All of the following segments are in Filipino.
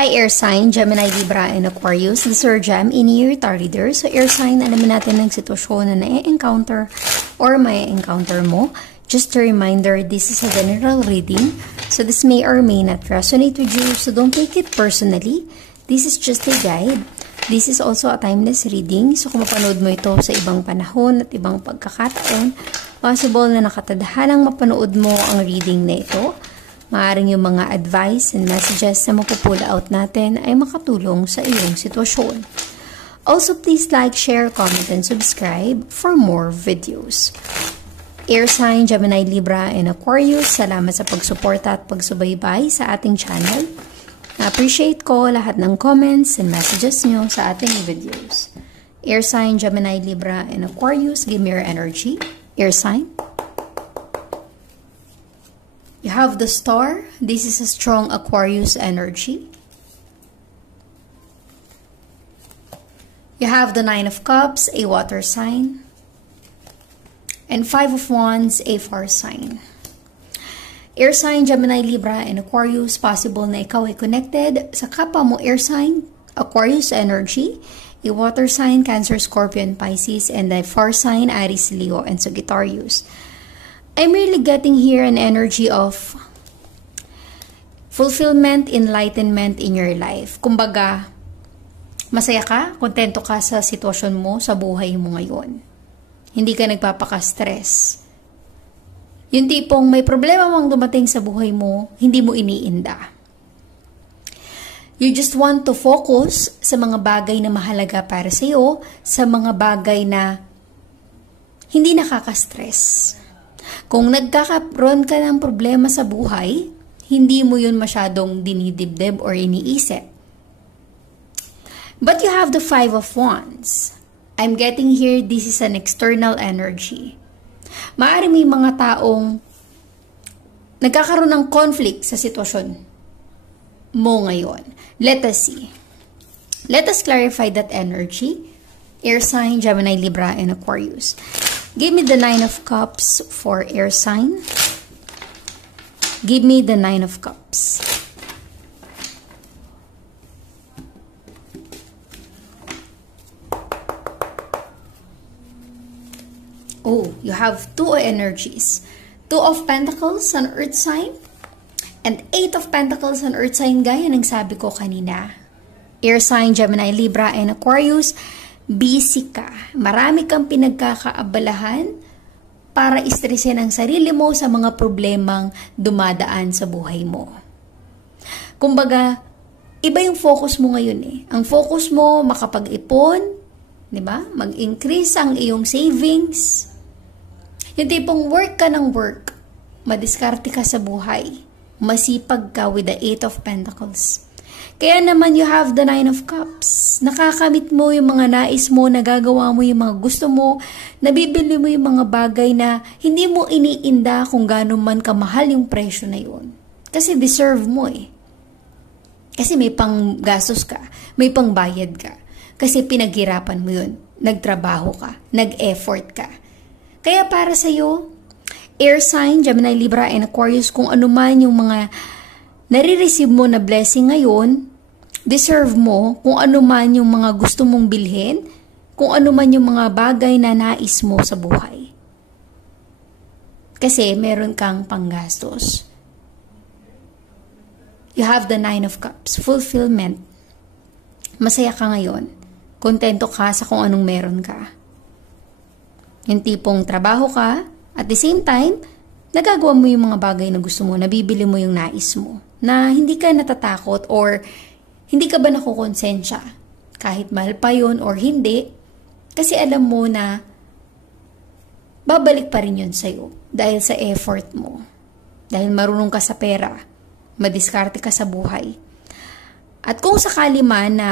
Hi air sign, Gemini, Libra, and Aquarius. This is your Gem, in-year reader. So air sign, alamin natin ng sitwasyon na na-encounter or may encounter mo. Just a reminder, this is a general reading. So this may or may not resonate with you. So don't take it personally. This is just a guide. This is also a timeless reading. So kung mapanood mo ito sa ibang panahon at ibang pagkakataon, possible na nakatadhanang mapanood mo ang reading na ito. Maaaring yung mga advice and messages na mapupull out natin ay makatulong sa iyong sitwasyon. Also, please like, share, comment, and subscribe for more videos. Air sign, Gemini, Libra, and Aquarius, salamat sa pagsuporta at pagsubaybay sa ating channel. Na-appreciate ko lahat ng comments and messages nyo sa ating videos. Air sign, Gemini, Libra, and Aquarius, give me your energy. Air sign. You have the star. This is a strong Aquarius energy. You have the Nine of Cups, a water sign. And Five of Wands, a fire sign. Air sign, Gemini, Libra, and Aquarius. Possible na ikaw ay connected sa kapwa mo air sign, Aquarius energy, a water sign, Cancer, Scorpion, Pisces, and a fire sign, Aries, Leo, and Sagittarius. I'm really getting here an energy of fulfillment, enlightenment in your life. Kumbaga, masaya ka, kontento ka sa sitwasyon mo, sa buhay mo ngayon. Hindi ka nagpapaka-stress. Yung tipong may problema mang dumating sa buhay mo, hindi mo iniinda. You just want to focus sa mga bagay na mahalaga para sa iyo, sa mga bagay na hindi nakaka-stress. Kung nagkakaroon ka ng problema sa buhay, hindi mo yun masyadong dinidibdib or iniisip. But you have the Five of Wands. I'm getting here, this is an external energy. Maaari may mga taong nagkakaroon ng conflict sa sitwasyon mo ngayon. Let us see. Let us clarify that energy. Air sign, Gemini, Libra, and Aquarius. Give me the Nine of Cups for air sign. Give me the Nine of Cups. Oh, you have two energies. Two of Pentacles on Earth sign and Eight of Pentacles on Earth sign, gaya ng sabi ko kanina. Air sign, Gemini, Libra, and Aquarius. Busy ka. Marami kang pinagkakaabalahan para istresin ang sarili mo sa mga problemang dumadaan sa buhay mo. Kumbaga, iba yung focus mo ngayon eh. Ang focus mo, makapag-ipon, di ba? Mag-increase ang iyong savings. Yung tipong work ka ng work, madiskarte ka sa buhay, masipag ka with the Eight of Pentacles. Kaya naman you have the Nine of Cups. Nakakamit mo yung mga nais mo, nagagawa mo yung mga gusto mo, nabibili mo yung mga bagay na hindi mo iniinda kung gaano man kamahal yung presyo na yun. Kasi deserve mo eh. Kasi may panggastos ka, may pangbayad ka. Kasi pinaghirapan mo yun. Nagtrabaho ka, nag-effort ka. Kaya para sa'yo, air sign, Gemini, Libra, and Aquarius, kung ano man yung mga nare-receive mo na blessing ngayon, deserve mo kung ano man yung mga gusto mong bilhin, kung ano man yung mga bagay na nais mo sa buhay. Kasi meron kang panggastos. You have the Nine of Cups, fulfillment. Masaya ka ngayon. Kontento ka sa kung anong meron ka. Yung tipong trabaho ka, at the same time, nagagawa mo yung mga bagay na gusto mo, nabibili mo yung nais mo, na hindi ka natatakot or hindi ka ba nakukonsensya kahit mahal pa yun or hindi, kasi alam mo na babalik pa rin yun sa'yo dahil sa effort mo, dahil marunong ka sa pera, madiskarte ka sa buhay. At kung sakali man na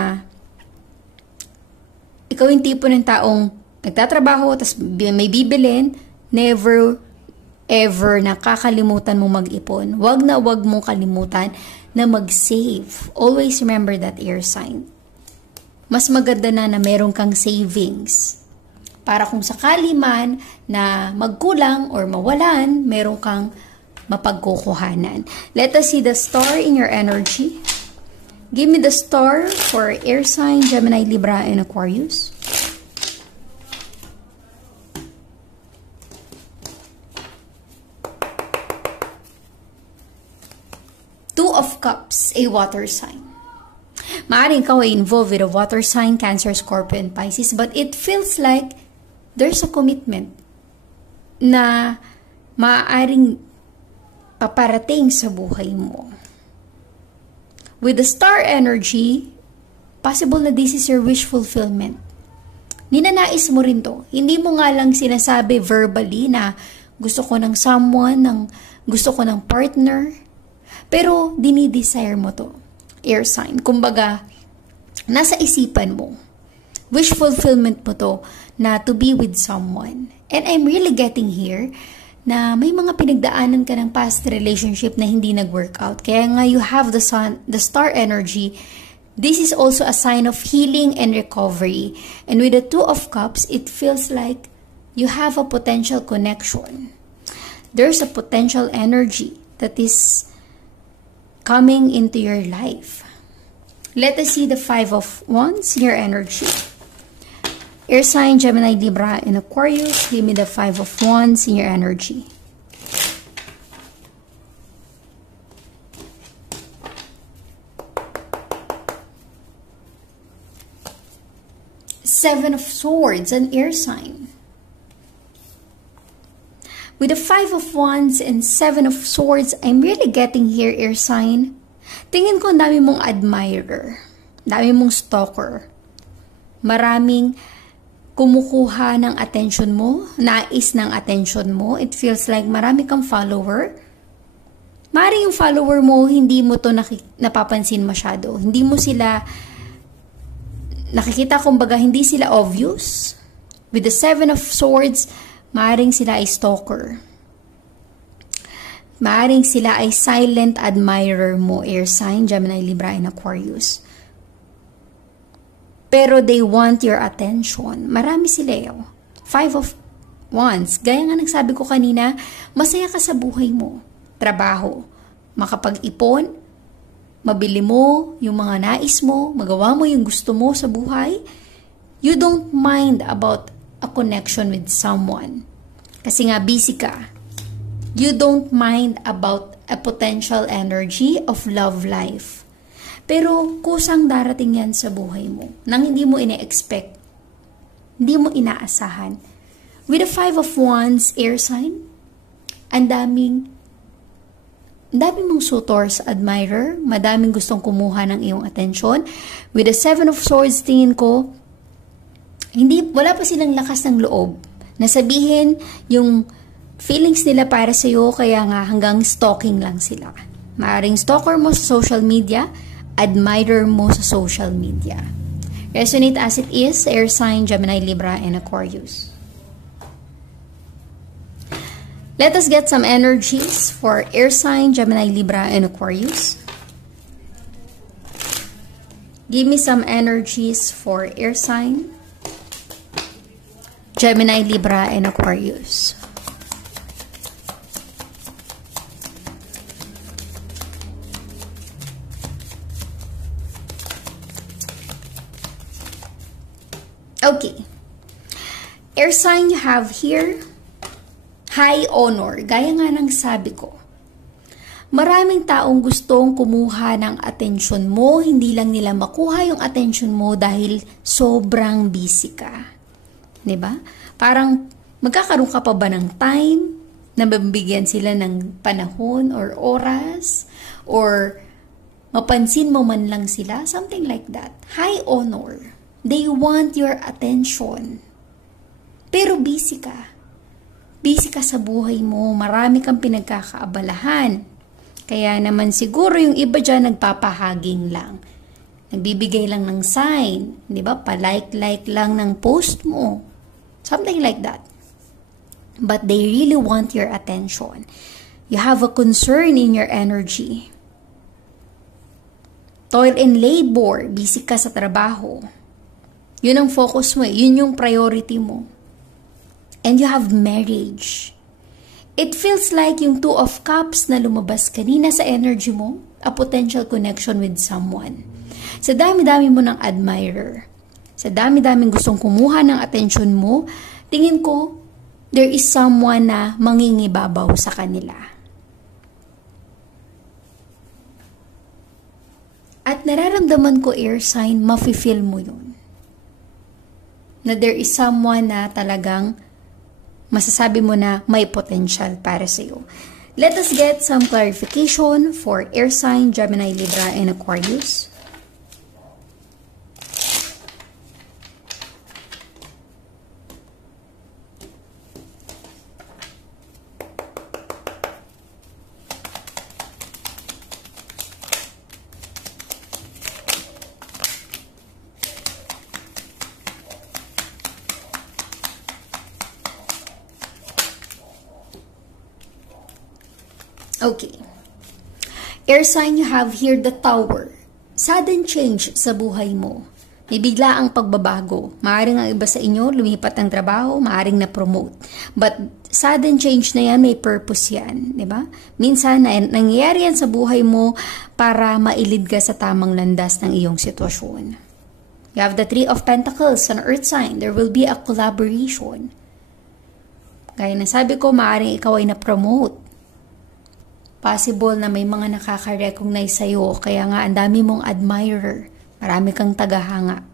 ikaw yung tipo ng taong nagtatrabaho tapos may bibilin, never ever nakakalimutan mo mag-ipon. Wag na wag mong kalimutan na mag-save. Always remember that air sign. Mas maganda na meron kang savings. Para kung sakali man na magkulang or mawalan, meron kang mapagkukuhanan. Let us see the star in your energy. Give me the star for air sign, Gemini, Libra, and Aquarius. Two of Cups, a water sign. Maaaring ikaw ay involved with a water sign, Cancer, Scorpio, and Pisces, but it feels like there's a commitment na maaaring paparating sa buhay mo. With the star energy, possible na this is your wish fulfillment. Ninanais mo rin to. Hindi mo nga lang sinasabi verbally na gusto ko ng someone, gusto ko ng partner, pero dinidesire mo to. Air sign. Kumbaga, nasa isipan mo. Wish fulfillment mo to na to be with someone. And I'm really getting here na may mga pinagdaanan ka ng past relationship na hindi nag-workout. Kaya nga you have the star energy. This is also a sign of healing and recovery. And with the Two of Cups, it feels like you have a potential connection. There's a potential energy that is coming into your life. Let us see the Five of Wands, your energy. Air sign, Gemini, Libra, and Aquarius. Give me the Five of Wands in your energy. Seven of Swords, an air sign. With the Five of Wands and Seven of Swords, I'm really getting here, air sign. Tingin ko dami mong admirer, dami mong stalker. Maraming kumukuha ng attention mo, nais ng attention mo. It feels like marami kang follower. Maaaring yung follower mo, hindi mo to napapansin masyado. Hindi mo sila nakikita, kumbaga hindi sila obvious. With the Seven of Swords, maaaring sila ay stalker. Maaaring sila ay silent admirer mo, air sign, Gemini, Libra, and Aquarius. Pero they want your attention. Marami sila yun. Five of Wands. Gaya nga nagsabi ko kanina, masaya ka sa buhay mo. Trabaho. Makapag-ipon, mabili mo yung mga nais mo, magawa mo yung gusto mo sa buhay. You don't mind about a connection with someone. Kasi nga busy ka. You don't mind about a potential energy of love life. Pero kusang darating yan sa buhay mo nang hindi mo ina-expect. Hindi mo inaasahan. With the Five of Wands, air sign, ang daming mong suitors, admirer, madaming gustong kumuha ng iyong atensyon. With the Seven of Swords, tingin ko, wala pa silang lakas ng loob na sabihin yung feelings nila para sa'yo, kaya nga hanggang stalking lang sila. Maaring stalker mo sa social media, admirer mo sa social media. Resonate as it is, air sign, Gemini, Libra, and Aquarius. Let us get some energies for air sign, Gemini, Libra, and Aquarius. Give me some energies for air sign, Gemini, Libra, and Aquarius. Okay. Air sign you have here, high honor. Gaya nga ng sabi ko, maraming taong gustong kumuha ng atensyon mo, hindi lang nila makuha yung atensyon mo dahil sobrang busy ka. Diba? Parang magkakaroon ka pa ba ng time na mabibigyan sila ng panahon or oras or mapansin mo man lang sila, something like that. High honor. They want your attention. Pero busy ka. Busy ka sa buhay mo. Marami kang pinagkakaabalahan. Kaya naman siguro yung iba dyan nagpapahaging lang. Nagbibigay lang ng sign. Di ba? Pa-like lang ng post mo. Something like that. But they really want your attention. You have a concern in your energy. Toil and labor. Busy ka sa trabaho. Yun ang focus mo. Yun yung priority mo. And you have marriage. It feels like yung Two of Cups na lumabas kanina sa energy mo, a potential connection with someone. Sa dami-dami mo ng admirer, sa dami-daming gustong kumuha ng atensyon mo, tingin ko, there is someone na mangingibabaw sa kanila. At nararamdaman ko, air sign, mafe-feel mo yun. Na there is someone na talagang masasabi mo na may potential para sa iyo. Let us get some clarification for air sign, Gemini, Libra, and Aquarius. Okay. Air sign, you have here the Tower. Sudden change sa buhay mo. May bigla ang pagbabago. Maaring ang iba sa inyo, lumipat ng trabaho, maaring na-promote. But sudden change na yan, may purpose yan. Diba? Minsan, nangyayari yan sa buhay mo para mailid ka sa tamang landas ng iyong sitwasyon. You have the Three of Pentacles, an earth sign. There will be a collaboration. Gaya na sabi ko, maaring ikaw ay na-promote. Possible na may mga nakaka-recognize sa'yo, kaya nga ang dami mong admirer, marami kang tagahanga.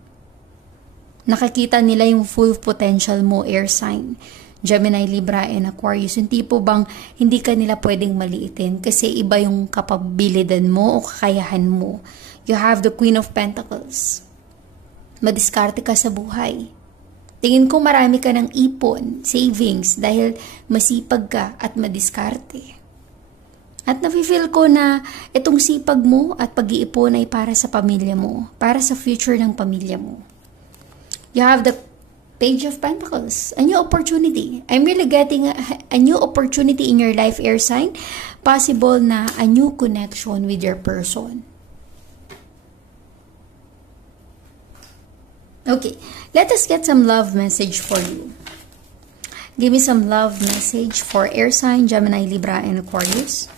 Nakikita nila yung full potential mo, air sign, Gemini, Libra, and Aquarius. Yung tipo bang hindi ka nila pwedeng maliitin kasi iba yung kapabilidad mo o kakayahan mo. You have the Queen of Pentacles. Madiskarte ka sa buhay. Tingin ko marami ka ng ipon, savings, dahil masipag ka at madiskarte. At nafe-feel ko na itong sipag mo at pag-iipon ay para sa pamilya mo, para sa future ng pamilya mo. You have the Page of Pentacles, a new opportunity. I'm really getting a new opportunity in your life, air sign. Possible na a new connection with your person. Okay, let us get some love message for you. Give me some love message for air sign, Gemini, Libra, and Aquarius.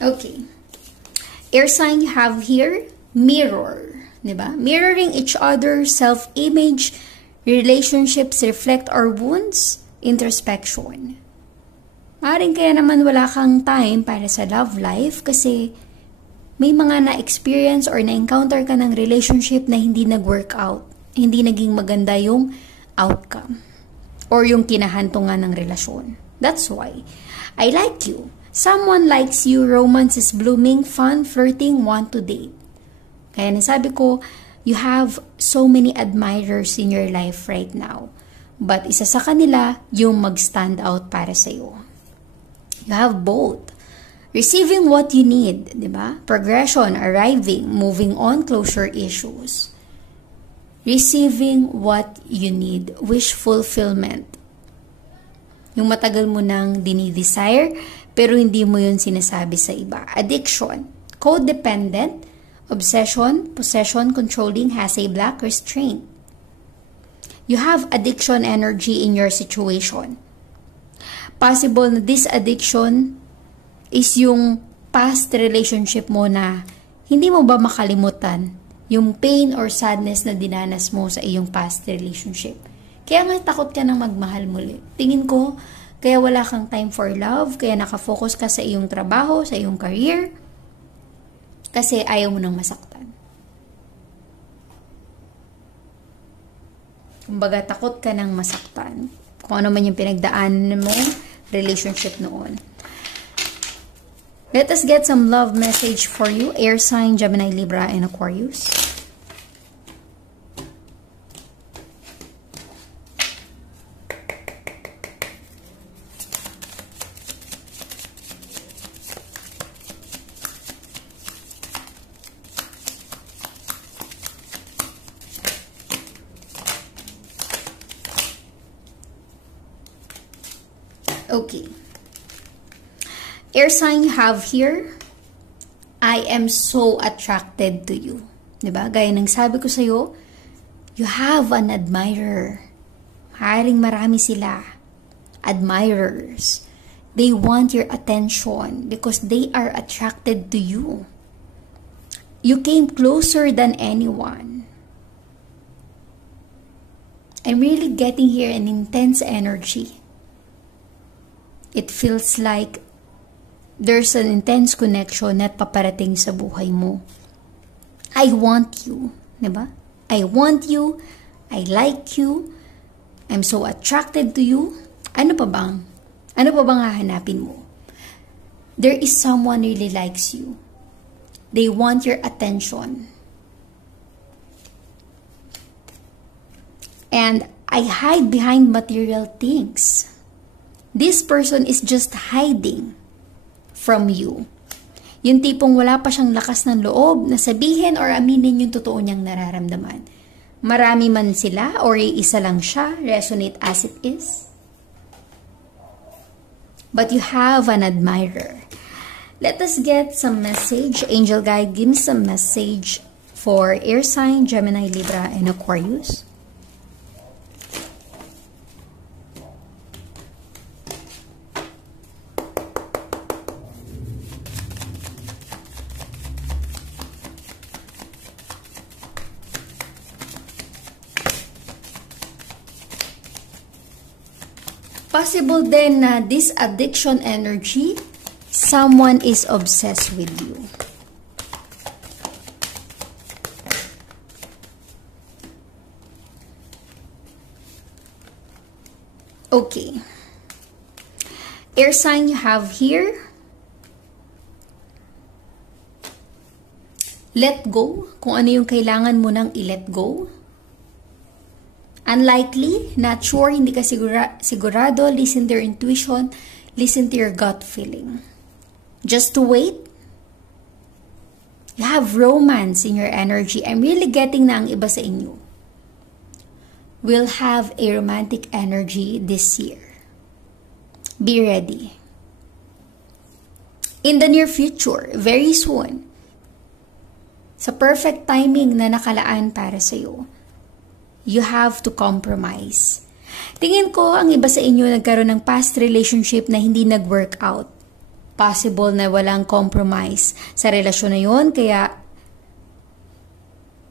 Okay. Air sign, you have here mirror, diba? Mirroring each other, self-image, relationships reflect our wounds, introspection. Maaaring kaya naman wala kang time para sa love life kasi may mga na-experience or na-encounter ka ng relationship na hindi nag-work out, hindi naging maganda yung outcome or yung kinahantungan ng relasyon. That's why I like you. Someone likes you, romance is blooming, fun, flirting, want to date. Kaya nasabi ko, you have so many admirers in your life right now. But isa sa kanila, yung mag-stand out para sa'yo. You have both. Receiving what you need, di ba? Progression, arriving, moving on, closure issues. Receiving what you need, wish fulfillment. Yung matagal mo nang dinidesire, pero hindi mo yun sinasabi sa iba. Addiction, codependent, obsession, possession, controlling, has a black, restraint. You have addiction energy in your situation. Possible na this addiction is yung past relationship mo na hindi mo ba makalimutan yung pain or sadness na dinanas mo sa iyong past relationship. Kaya nga takot ka nang magmahal muli. Tingin ko, kaya wala kang time for love, kaya nakafocus ka sa iyong trabaho, sa iyong career, kasi ayaw mo nang masaktan. Kumbaga, takot ka nang masaktan. Kung ano man yung pinagdaanan mo, relationship noon. Let us get some love message for you, air sign, Gemini, Libra, and Aquarius. Okay. Air sign, you have here I am so attracted to you. Diba? Gaya ng sabi ko sa'yo, you have an admirer. Maaaring marami sila. Admirers. They want your attention because they are attracted to you. You came closer than anyone. I'm really getting here an intense energy. It feels like there's an intense connection na paparating sa buhay mo. I want you, diba? I want you. I like you. I'm so attracted to you. Ano pa bang hahanapin mo? There is someone really likes you. They want your attention. And I hide behind material things. This person is just hiding from you. Yung tipong wala pa siyang lakas ng loob na sabihin or aminin yung totoo niyang nararamdaman. Marami man sila or isa lang siya, resonate as it is. But you have an admirer. Let us get some message. Angel guide, give me some message for air sign, Gemini, Libra, and Aquarius. Possible din na this addiction energy, someone is obsessed with you. Okay. Air sign you have here. Let go. Kung ano yung kailangan mo nang i-let go. Unlikely, not sure, hindi ka sigurado, listen to your intuition, listen to your gut feeling. Just to wait. You have romance in your energy. I'm really getting na ang iba sa inyo will have a romantic energy this year. Be ready. In the near future, very soon, sa perfect timing na nakalaan para sa iyo, you have to compromise. Tingin ko, ang iba sa inyo nagkaroon ng past relationship na hindi nag-work out. Possible na walang compromise sa relasyon na yon, kaya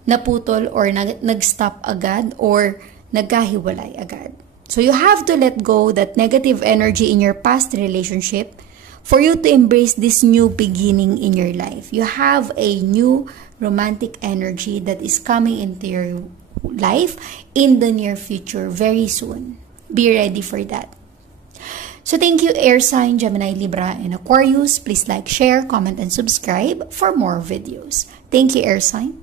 naputol or nag-stop agad or nagkahiwalay agad. So you have to let go that negative energy in your past relationship for you to embrace this new beginning in your life. You have a new romantic energy that is coming into your life in the near future very soon. Be ready for that. So thank you, air sign, Gemini, Libra, and Aquarius. Please like, share, comment, and subscribe for more videos. Thank you, air sign.